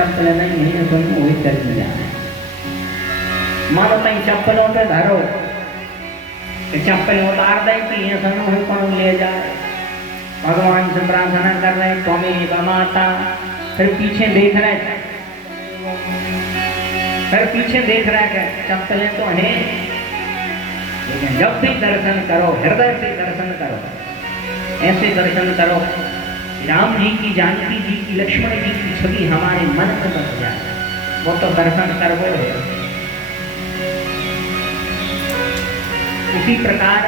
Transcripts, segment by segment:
चप्पल नहीं है तो वही चल जाए। मानो तई चप्पलों पे धरो चप्पल उतार दे कि ये सुनो है कौन ले जाए। भगवान से प्रार्थना कर रहे त्वमेव माता, फिर पीछे देख रहे, फिर पीछे देख रहा है चप्पलें तो हैं, लेकिन जब भी दर्शन करो हृदय से दर्शन करो, ऐसे दर्शन करो राम जी की, जानकी जी की, लक्ष्मण जी की छवि हमारे मन में बस जाए। वो तो दर्शन करवो है। उसी प्रकार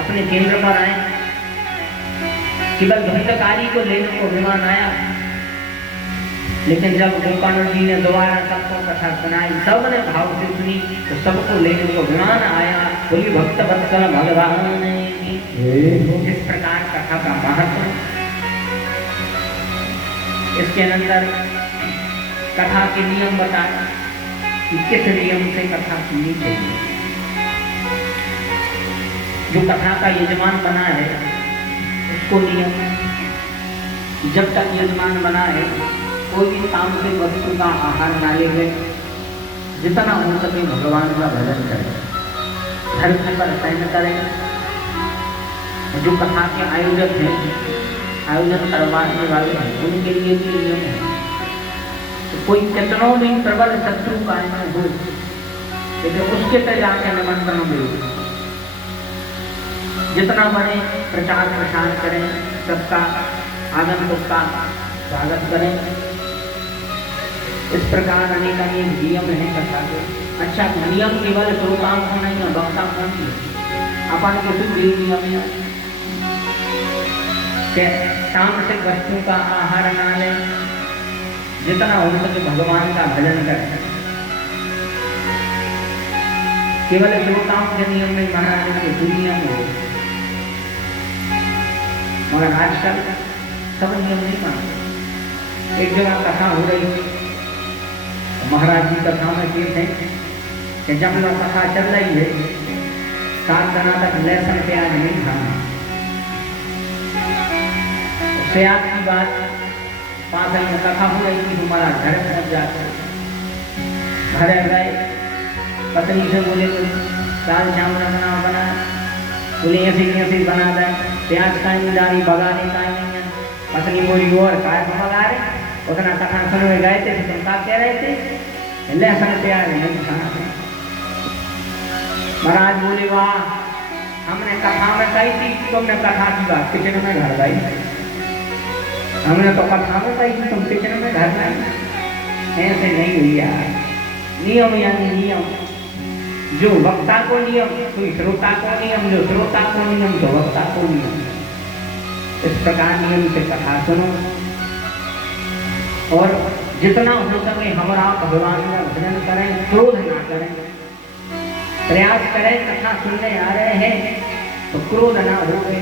अपने केंद्र पर आए, केवल धुंधकारी को लेने को विमान आया, लेकिन जब गोपाल जी ने दोबारा सबको कथा सुनाई, सबने भाव से सुनी, तो सबको लेने को विमान आया। बोली भक्त वत्सल भगवान की। इस प्रकार कथा का महत्व। इसके अंदर कथा के नियम बताए कि किस नियम से कथा सुननी चाहिए। जो कथा का यजमान बना है उसको नियम, जब तक यजमान बना है कोई भी तामसिक वस्तु का आहार ना ले, जितना हो सके भगवान का भजन करें, धरती पर शयन करें। जो कथा के आयोजक हैं, आयोजन करवाने वाले हैं, उनके लिए भी नियम है। तो कोई कितनों भी प्रबल शत्रु का हो, लेकिन उसके तक जाकर निमंत्रण दे, जितना बड़े प्रचार प्रसार करें, सबका आगंतुक का स्वागत करें। इस प्रकार अनेक अनेक नियम है कथा के। अच्छा, नियम केवल श्रोताओं को नहीं है, वक्ता को नहीं है, अपन के भी नियम है। तामसिक वस्तु का आहार ना लें, जितना हो सके भगवान का भजन करें। केवल श्रोताओं के नियम में बनाने के दुनिया में हो, मगर आजकल सब नियम नहीं मानते। एक जगह कथा हो रही थी, महाराज जी कथा में ये थे कि जब लोग कथा चल रही है, 7 दिनों तक लहसुन प्याज नहीं खाना। उससे आपकी बात पास में कथा हो रही थी, हमारा घर पहुंच जाते, घर गए, पत्नी से बोले दाल चावल बना, बोले ऐसे बना दे, प्याज का नहीं डाली, बगाने का नहीं है। पत्नी बोली और काय को बगा रहे, उतना कथा सुनने गए थे, तुम क्या कह रहे थे, लहसुन प्याज नहीं खाना। महाराज बोले वाह, हमने कथा में कही थी, तुमने कथा की बात किचन में घर गई। हमने तो कथा में कही थी, तुम किचन में घर गई। ऐसे नहीं हुई यार। नियम यानी नियम, जो वक्ता को नियम तो श्रोता को नियम, जो श्रोता को नियम तो वक्ता को नियम। इस प्रकार नियम से कथा सुनो और जितना हो सके हमारा भगवान का भजन करें, क्रोध ना करें। प्रयास करें, कथा सुनने आ रहे हैं तो क्रोध ना हो गए,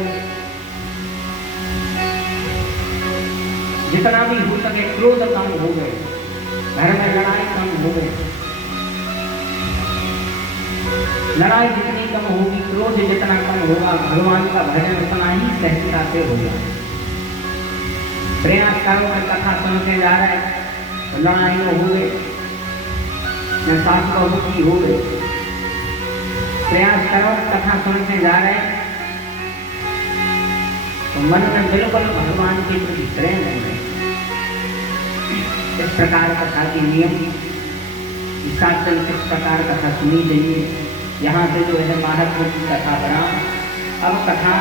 जितना भी हो सके क्रोध कम हो गए, घर में लड़ाई कम हो गई। लड़ाई जितनी कम होगी, क्रोध जितना कम होगा, भगवान का भजन उतना ही सहजता से होगा। प्रयास करो में कथा सुनते जा रहे तो लड़ाई हो गए, सास बहू की हो गए। प्रयास करो कथा सुनते जा रहे तो मन में बिल्कुल भगवान के प्रति प्रेम है। इस प्रकार कथा के नियम, इस प्रकार कथा सुनी चाहिए। यहाँ से जो है महात्मा की कथा बना। अब कथा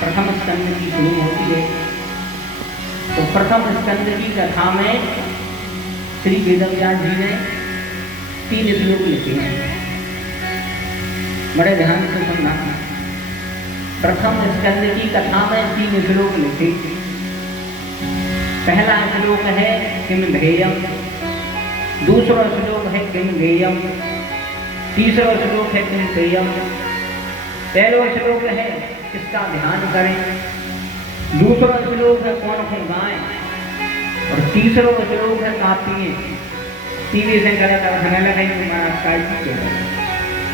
प्रथम स्कंद की शुरू होती है। तो प्रथम स्कंद की कथा में श्री वेदव्यास जी ने 3 श्लोक लिखे हैं, बड़े ध्यान से सुनना। प्रथम स्कंद की कथा में 3 श्लोक लिखे। पहला श्लोक है किम ध्येयम, दूसरा श्लोक है किम ज्ञेयम, तीसरा श्लोक है किम प्रियम। पहला श्लोक है किसका ध्यान करें, दूसरा श्लोक है कौन को गाएं, और तीसरा श्लोक है कापिए। टीवी से करे तब खाने लगा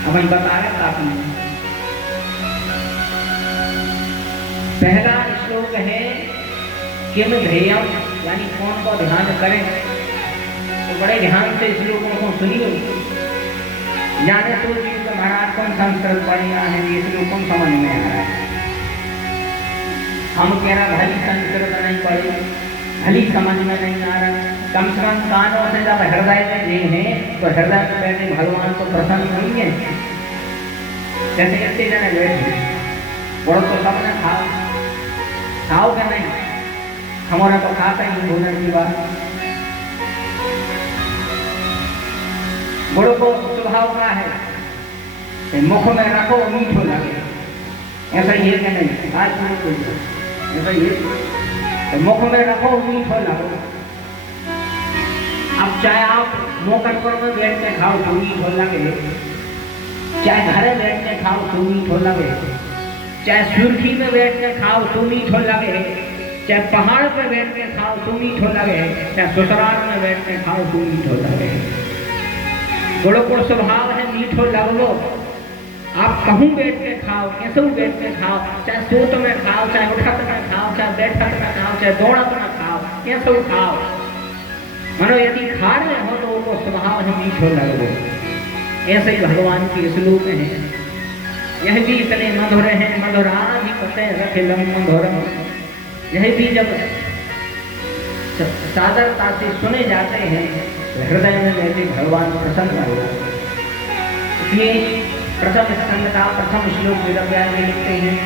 अपन बता रहे कापी। पहला श्लोक है किम ध्येयम, यानी कौन को ध्यान करें। तो बड़े ध्यान से श्लोकों को सुनिए। जाने तो जी तो महाराज कौन संस्कृत पढ़िया है, ये श्लोकों समझ में आ रहा है। हम कह रहा भली संस्कृत नहीं पढ़ी, भली समझ में नहीं आ रहा। कम से कम कानों से जब हृदय में ले हैं तो हृदय में बैठे भगवान तो प्रसन्न नहीं है। जैसे इतने जने बैठे और तो सबने खाओ क्या नहीं, हमारा तो खाता ही भोजन की बात। बड़ों को स्वभाव का है मुख में रखो मीठो लगे, ऐसा ही है कि नहीं? आज ऐसा ही है, तो मुख में रखो मीठो लगे। अब चाहे आप मोकटपुर में बैठ के खाओ तो मीठो लगे, चाहे घरे बैठ के खाओ तो मीठो लगे, चाहे सुर्खी में बैठ के खाओ तो मीठो लगे, चाहे पहाड़ पे बैठ के खाओ तो मीठो लगे, चाहे ससुराल में बैठ के खाओ तो मीठो लगे। बड़ों को स्वभाव है मीठो लगलो। आप कहूँ बैठ के खाओ, कैसे बैठ के खाओ, चाहे सूत में खाओ, चाहे उठत में खाओ, चाहे बैठक में खाओ, चाहे दौड़त में खाओ, कैसे खाओ, मनो यदि खा रहे हो तो वो स्वभाव है मीठो लगो। ऐसे ही भगवान के श्लोक हैं, यह भी इतने मधुर हैं मधुराधिपते रखिलम मधुरम। यह भी जब सादरता से सुने जाते हैं तो हृदय में जैसे भगवान प्रसन्न हो। इसलिए प्रथम स्कंद का प्रथम श्लोक वेदव्यास में लिखते हैं,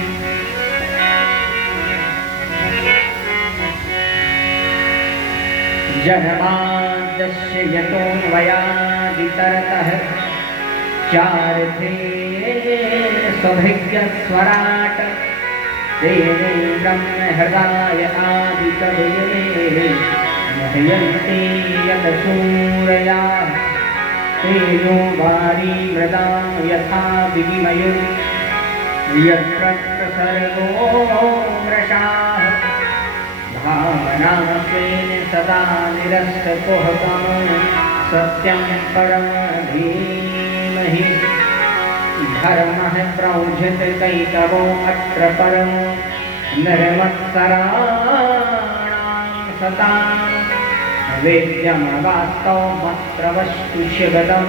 जन्माद्यस्य यतोऽन्वयादितरतः चार्थे स्वभिज्ञ स्वराट तेने ब्रह्म हृदय आदिकवये मह्यन्ते यतसूरया तेजो वारी मृदां यथा विनिमयो यत्र प्रसर्गो मृषाः भावनात्वेन सदा निरस्तकुहकं सत्यं परं धीमहि धर्मः प्रौझति कैतवो अत्र परं निर्मत्सराणां सतां वेद्यमवास्तवमत्र वस्तुष्यगतं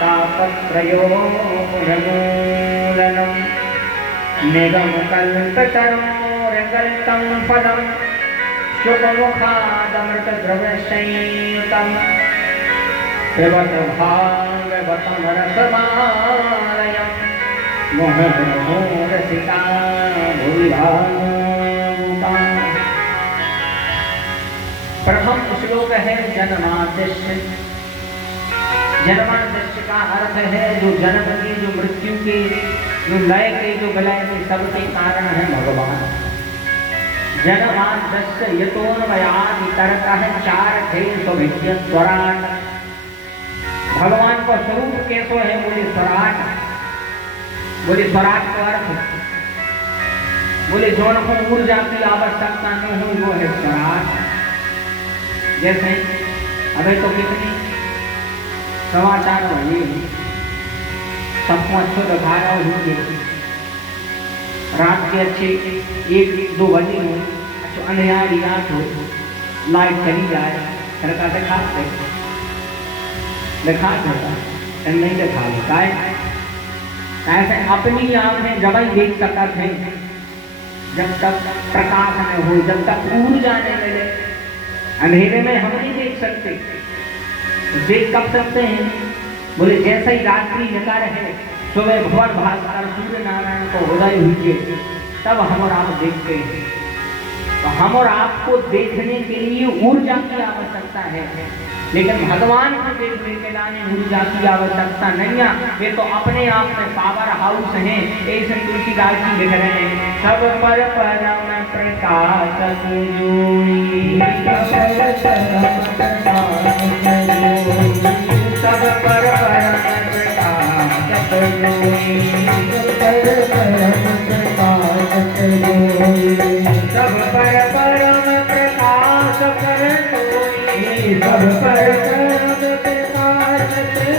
तापत्रयोर्मूलनं निगमकल्पतरोर्गलितं फलं शुकमुखादमृतद्रव्यसंयुतं पिबत भागवतं रसमालयं मुहुर्मुहुः रसिका भुवि भावुकाः। प्रथम श्लोक है जन्माद्यस्य। जन्माद्यस्य का अर्थ है जो जन्म के, जो मृत्यु के, जो लय के, जो विलय के सबके कारण है भगवान। जन्माद्यस्य यतोऽन्वयादितरतः चार्थे स्वभिज्ञ स्वराट। भगवान का स्वरूप कैसो है? बोले स्वराट। बोले स्वराट का अर्थ, बोले जौन को ऊर्जा की आवश्यकता नहीं हुई वो है स्वराट। जैसे अबे तो कितनी समाचार हुए, सबको अच्छे दिखा रहा हूँ, रात के अच्छे 1-2 बजे हो, अच्छा अंधेरी रात हो, लाइट चली जाए, सरकार दिखा नहीं दिखा लेता है। ऐसे अपनी आंखें जब ही देख सकते हैं जब तक प्रकाश न हो, जब तक ऊर्जा न मिले। अंधेरे में हम नहीं देख सकते, तो देख कब सकते हैं? बोले जैसे ही रात्रि निकल है, सुबह भवर भास्कर सूर्य नारायण को उदय हुई तब हम और आप देखते हैं। तो हम और आपको देखने के लिए ऊर्जा की आवश्यकता है, लेकिन भगवान को देखने के लिए ऊर्जा की आवश्यकता नहीं है। वे तो अपने आप में पावर हाउस हैं। ऐसे तुलसीदास जी लिख रहे हैं, सब पर परम प्रकाश जोई, सब पर परम प्रकाश जोई, सब पर परम प्रकाश जोई, सब पर परम प्रकाश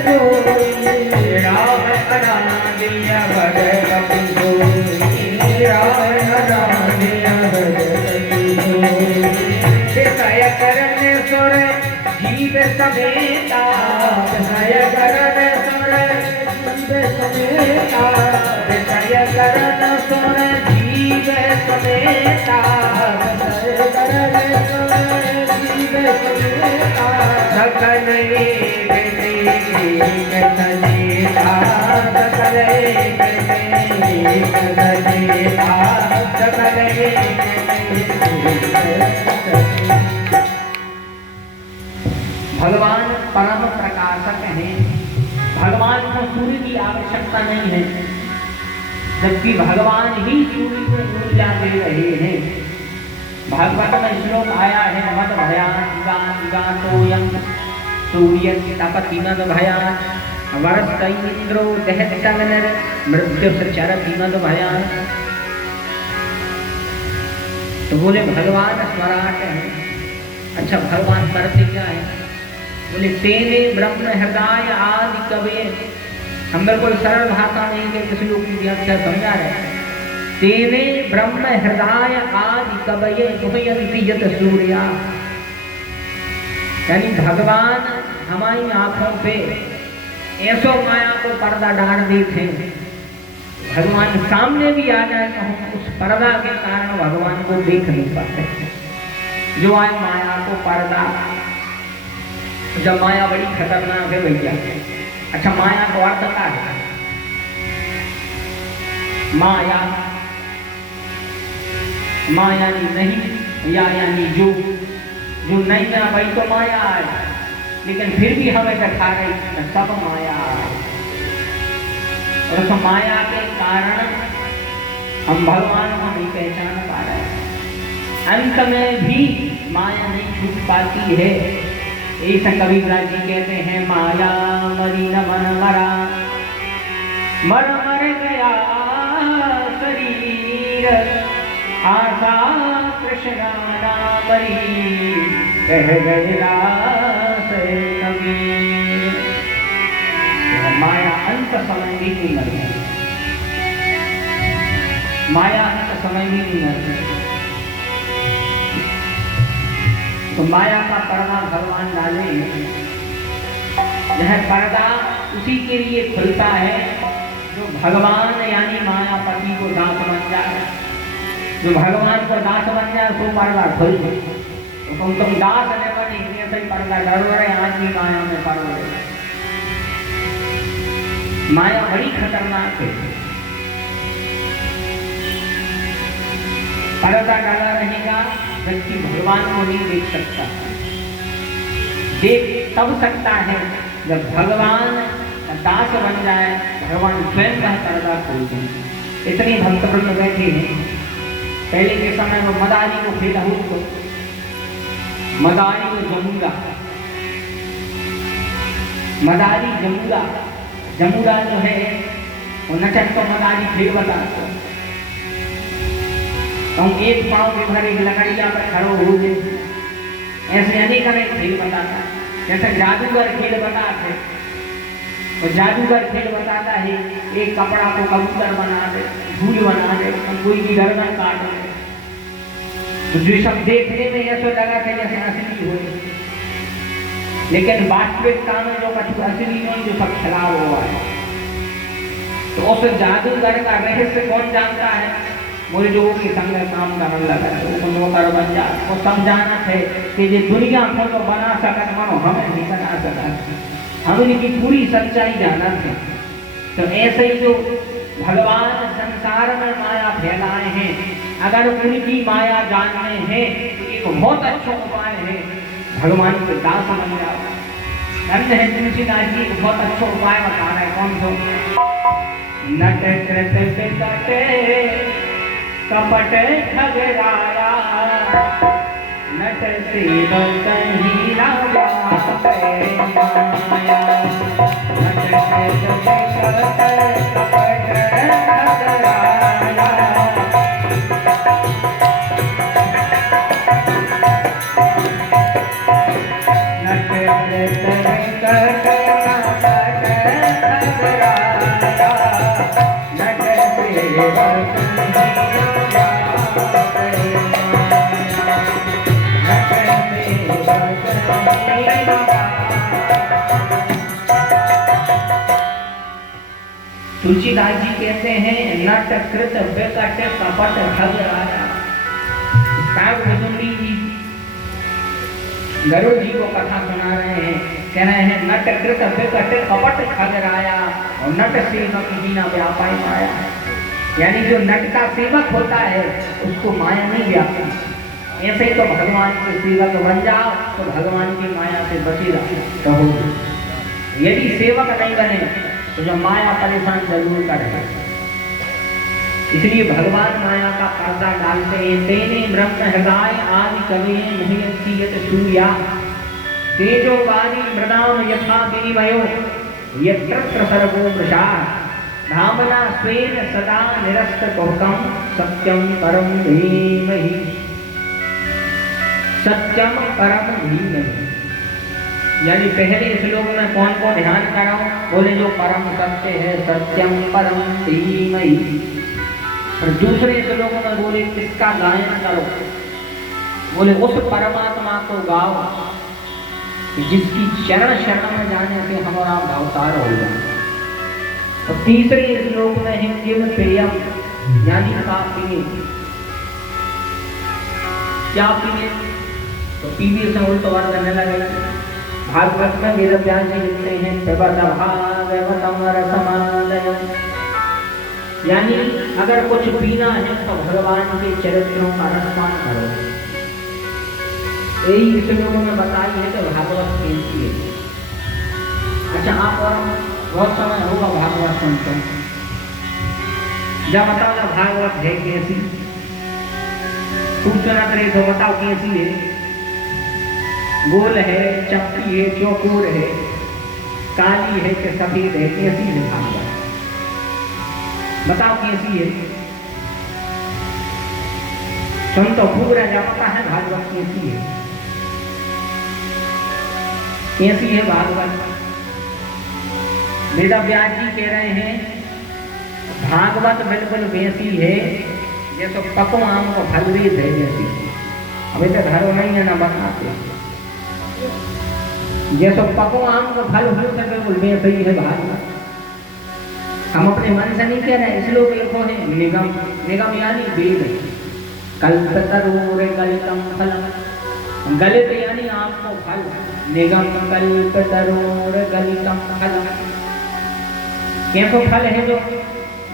जोई, राम अनादिया भगवती जोई, राम अनादिया भगवती जोई, विषय करने सुर समेता विषय करन सुन समेता विषय करन सुन जीव समेता विषय करन सुन जीव समेता सकल एक सजेता सकल एक सजेता सकल भगवान परम प्रकाशक हैं। भगवान को सूर्य की आवश्यकता नहीं है, जबकि भगवान ही सूर्य को ऊर्जा दे रहे हैं। भागवत में श्लोक आया है, मद भयान सूर्य तपति मद भयान वर्ष इंद्रो दहत सगनर मृत्यु चरति मद भयान। तो बोले भगवान स्वराट है। अच्छा, भगवान करते क्या है? बोले तेरे ब्रह्म हृदय आदि कवि। हम बिल्कुल सरल भाषा नहीं के किसी लोग की व्याख्या समझा रहे हैं। तेरे ब्रह्म हृदय आदि कवये तुहयन्ति यत सूर्या। यानी भगवान हमारी आंखों पे ऐसो माया को पर्दा डाल देते हैं, भगवान सामने भी आ जाए तो हम उस पर्दा के कारण भगवान को देख नहीं पाते। जो आए माया को पर्दा, जब माया बड़ी खतरनाक है भैया। अच्छा, माया को अर्थ क्या है? माया माया नहीं, या यानी जो नहीं है भाई तो माया है, लेकिन फिर भी हमें दिखा रही सब माया है। और उस माया के कारण हम भगवान को नहीं पहचान पा रहे हैं। अंत में भी माया नहीं छूट पाती है। ऐसा कबीर जी कहते हैं, माया मरी न मन मरा, मर मर गया शरीर, आशा कृष्ण मरी कह गए रास कबीर। माया अंत समय भी नहीं मरती, माया अंत समय भी नहीं मरती। तो माया का पर्दा भगवान डाले। यह पर्दा उसी के लिए खुलता है जो भगवान यानी मायापति को दास बन जाए। जो भगवान को दास बन जाए तो पर्दा खुल जाए। तो तुम दास न बने, ऐसे ही पर्दा डर रहे आज भी माया में पड़ रहे। माया बड़ी खतरनाक है। पर्दा डाला रहेगा, व्यक्ति भगवान को नहीं देख सकता। देख तब सकता है जब भगवान दास बन जाए, भगवान स्वयं का पर्दा खोल दे। इतनी भक्तवृंद बैठे हैं। पहले के समय में मदारी को खेला हो तो मदारी को जमुरा, मदारी जमुरा, जमुरा जो है वो नचन को मदारी खेल बताता। हम एक पाँव के भर एक लकड़िया पर खड़ो हो गए, ऐसे अनेक अनेक खेल बताता। जैसे जादूगर खेल बताते, तो जादूगर खेल बताता है एक कपड़ा को कबूतर बना दे, फूल बना दे, कोई की गर्दन काट दे। तो जो सब देखने में ऐसा लगा था जैसे असली हो, लेकिन वास्तविकता में जो कछु असली नहीं, जो सब खिलाफ हुआ है। तो उस जादूगर का रहस्य कौन जानता है? मुझे जो कि संग काम करने लगा तो नौकर बन जा। वो समझाना है कि ये दुनिया को तो बना सकत, मानो हमें नहीं बना सका। हमें इनकी पूरी सच्चाई जाना है। तो ऐसे ही जो भगवान संसार में माया फैलाए हैं, अगर उनकी माया जानने हैं तो एक बहुत अच्छा उपाय है, भगवान के दास बन जाओ। धन्य है तुलसीदास जी बहुत अच्छा उपाय बता रहे हैं। कौन सो? नट कृत विकटे कपट खगराया, नट सेवक ही राजा माया। नट कृत विकटे कपट खगराया, नट कृत विकटे कपट खगराया, नट सेवक Thank you. तुलसीदास जी कहते हैं नट कृत बेकट कपट खग राजा। काव्यकुसुंडी जी गरुड़ जी को कथा सुना रहे हैं, कह रहे हैं नट कृत बेकट कपट खग राया और नट सेवक बिना व्यापाय माया। यानी जो नट का सेवक होता है उसको माया नहीं व्यापी। ऐसे ही तो भगवान के सेवक बन जाओ तो भगवान की माया से बची रहो। यदि सेवक नहीं बने तो जो माया परेशान जरूर करेगा। इसलिए भगवान माया का पर्दा डालते हैं। तेने ब्रह्म हृदय आदि कवि मुह्यंतीयत सूर्या तेजो वारी मृदाम यथा विनिमयो यत्र सर्वो प्रसाद धामना स्वेन सदा निरस्त कौतम सत्यम परम धीमहि। सत्यम परम धीमहि यानी पहले श्लोक में कौन को ध्यान कराओ? बोले जो परम सत्य है, सत्यम परम धीमहि। और दूसरे श्लोक में बोले किसका गायन करो? बोले उस परमात्मा को गाओ जिसकी चरण शरण में जाने से हमारा अवतार हो जाए। और तीसरे श्लोक में है किम पेयम यानी का पिए। क्या पिए? तो पीने से उल्टा वर्ग करने लगे। भागवत में वेद व्यास जी लिखते हैं पिबत भागवतम रसमालयम्। यानी अगर कुछ पीना है तो भगवान के चरित्रों का रसपान करो। यही श्लोक में बताई है कि भागवत कैसी है। अच्छा, आप और बहुत समय होगा भागवत सुनते हैं, जब बताओ ना भागवत है कैसी, पूछना करे तो बताओ कैसी है। गोल है, चपटी है, चौकोर है, काली है कि सफेद है, कैसी है भागवत? बताओ कैसी है? सुन तो पूरा जाता है भागवत कैसी है। कैसी है भागवत? वेद व्यास जी कह रहे हैं भागवत बिल्कुल वैसी है जैसे पको आम को फल भी है जैसी। अभी तो घरों में ही ना बनाते, जैसे पको आम को फल हो सके बिल्कुल वैसे ही है भागवत। हम अपने मन से नहीं कह रहे, श्लोक लिखो है निगम। निगम यानी वेद। कल्पतरोर गलितम फलम, गलित यानी आपको फल। निगम कल्पतरोर गलितम फलम, कैसो फल है जो?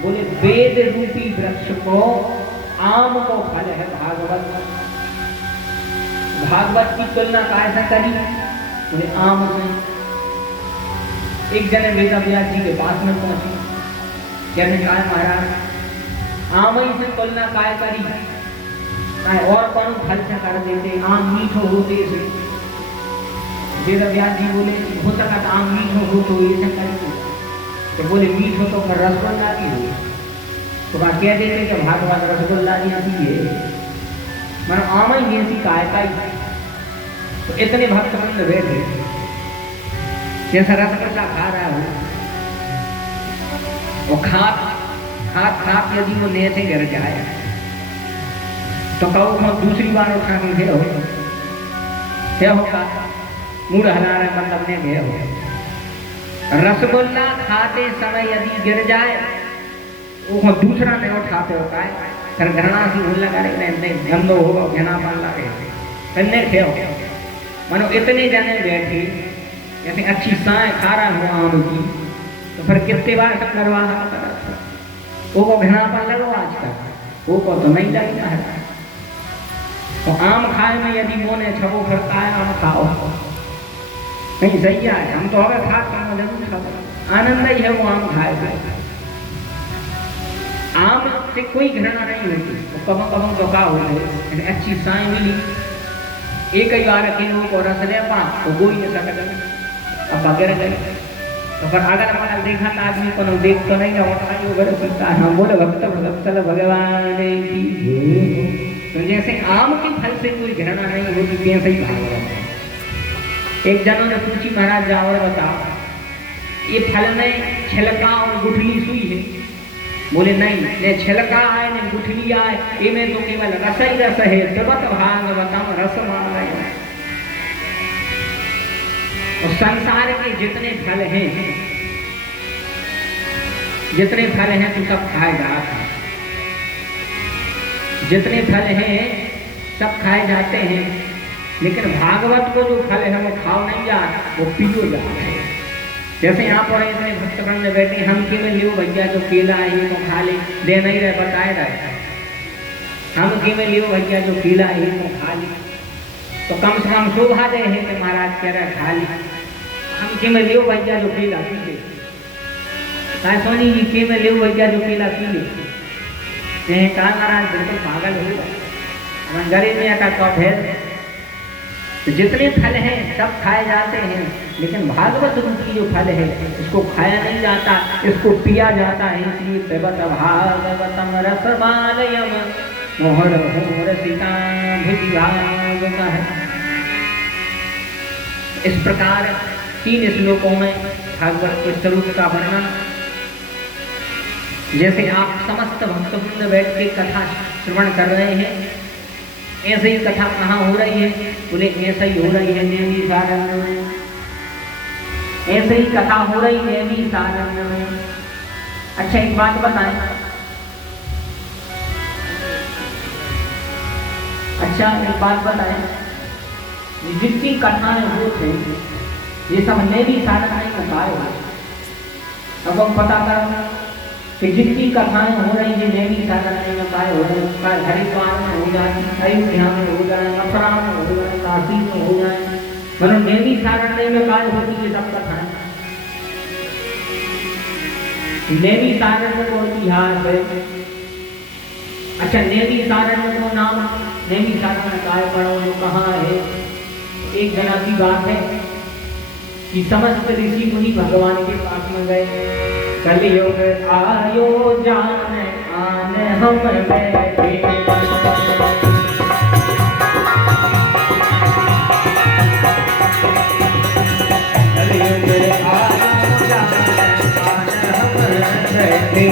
बोले वेद रूपी वृक्ष को आम को फल है भागवत। भागवत की तुलना कैसे करी? बोले आम से। एक जने वेद व्यास जी के पास में पहुंचे, कहने काय महाराज आम ही से तुलना काय करी? काय और कौन फल से कर देते? आम मीठो होते से। वेद व्यास जी बोले हो सका आम मीठो हो तो ऐसे करेंगे। तो बोले मीठो तो कर रसगुल्ला की हो। तो कह देते कि भागवत रसगुल्ला जैसी है, मैंने आम ही जैसी काय का। तो इतने भक्त बंद बैठे जैसा रसगुल्ला खा रहा हो, वो खात यदि वो नीचे गिर जाए तो कहो दूसरी बार उठा के गए हो, क्या होगा? मूड हला रहे मतलब ने गए हो। रसगुल्ला खाते समय यदि गिर जाए वो दूसरा नहीं उठाते होता है, फिर घृणा से भूल लगा रहे गंदो होगा, घृणा पान लगे करने थे हो। मानो इतने जने बैठे जैसे अच्छी साए खा रहा हुआ आम की, तो फिर कितने बार करवा वो घृणा पान लगो आज तक, वो को तो नहीं लगता है। तो आम खाए में यदि मोने छबो करता है आम खाओ नहीं सही है। हम तो अगर खाते जरूर खाओ, आनंद ही है वो आम खाए। आम से कोई घृणा नहीं होती, वो कम कम तो का होते अच्छी साए मिली एक ही बार अकेले को रस ले पा तो गोई नहीं सकते अब बगैर गए। तो फिर अगर मगर देखा तो आदमी को देख तो नहीं होता है। हम बोले भक्त भक्तल भगवान की। तो जैसे आम के फल से कोई घृणा नहीं होती वैसे ही भागवत। एक जनों ने पूछी महाराज जाओ बताओ ये फल में छिलका और गुठली सुई है? बोले नहीं, ने छिलका है ने गुठली है, इनमें तो केवल रस ही रस है। पिबत भागवतम रसमालयम्। और संसार के जितने फल हैं जितने फल हैं तो सब खाए जाते हैं, जितने फल हैं सब खाए जाते हैं, लेकिन भागवत को जो फल है वो खाओ नहीं जा, वो पियो जाते हैं। जैसे यहाँ पर इतने भक्तगण में बैठे, हम के में लियो भैया जो केला है ये तो खा ले, दे नहीं रहे बताए रहे, हम के में लियो भैया जो केला है ये तो खा ले, तो कम से कम शोभा दे है कि महाराज कह रहे खा ले, हम के में लियो भैया जो केला पी ले, सोनी जी के में लियो भैया जो केला पी ले, कहा महाराज बिल्कुल पागल हो गरीब में का कौन है। तो जितने फल हैं सब खाए जाते हैं, लेकिन भागवत रूपी जो फल है इसको खाया नहीं जाता, इसको पिया जाता है। इसलिए पिबत भागवतम रसमालयम मोहर रसिका भुजिभावका है। इस प्रकार 3 श्लोकों में भागवत के स्वरूप का वर्णन। जैसे आप समस्त भक्तवृंद बैठ के कथा श्रवण कर रहे हैं, ऐसे ही कथा कहाँ हो रही है? बोले ऐसा ही हो रही है नेमी सारण्य में, ऐसे ही कथा हो रही है नेमी सारण्य में। अच्छा एक बात बताएं, अच्छा एक बात बताएं, जितनी कथाएं होती ये सब नेमी सारण्य में गाय हो। अब हम पता करें कि जितनी कथाएं हो रही है नेमी सारण्य में गाय हो रही है, हरिद्वार में हो जाए, अयोध्या में हो जाए, मथुरा में हो जाए, काशी में हो जाए, मतलब नेमी सारण्य में गाय होती है सब कथाएं। नेमी सारण्य को इतिहास है। अच्छा नेमी सारण्य को नाम नेमी सारण्य गाय पढ़ो जो कहाँ है? एक जना की बात है कि समस्त ऋषि मुनि भगवान के पास में गए, कलियुग आयो जान आन हम बैठे, कलियुग आयो जान आन हम बैठे।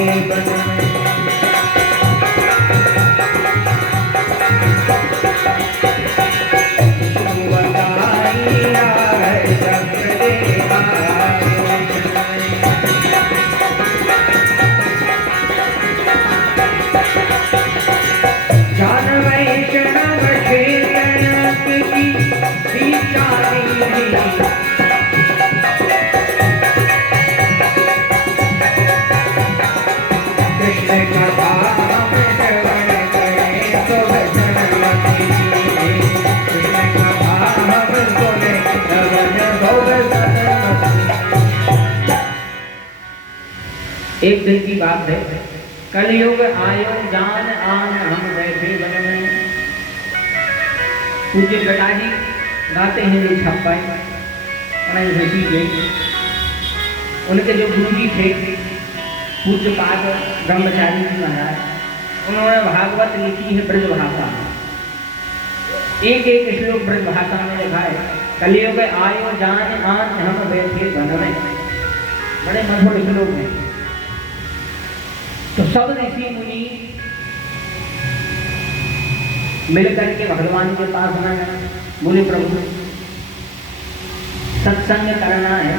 एक दिन की बात है, कलयुग आयो जान आन हम बैठे वन में। पूज्य पिताजी गाते हैं ये छप्पाई घसी गई। उनके जो गुरु जी थे पूज्य पाद ब्रह्मचारी जी महाराज, उन्होंने भागवत लिखी है ब्रज भाषा में। एक एक श्लोक ब्रज भाषा में लिखा है, कलयुग आयो जान आन हम बैठे वन में। बड़े मधुर श्लोक हैं। तो सब ऋषि मुनि मिलकर के भगवान के पास में बोले प्रभु सत्संग करना है।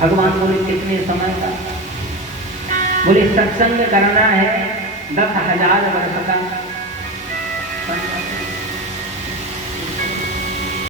भगवान बोले कितने समय का? बोले सत्संग करना है 10,000 वर्ष का।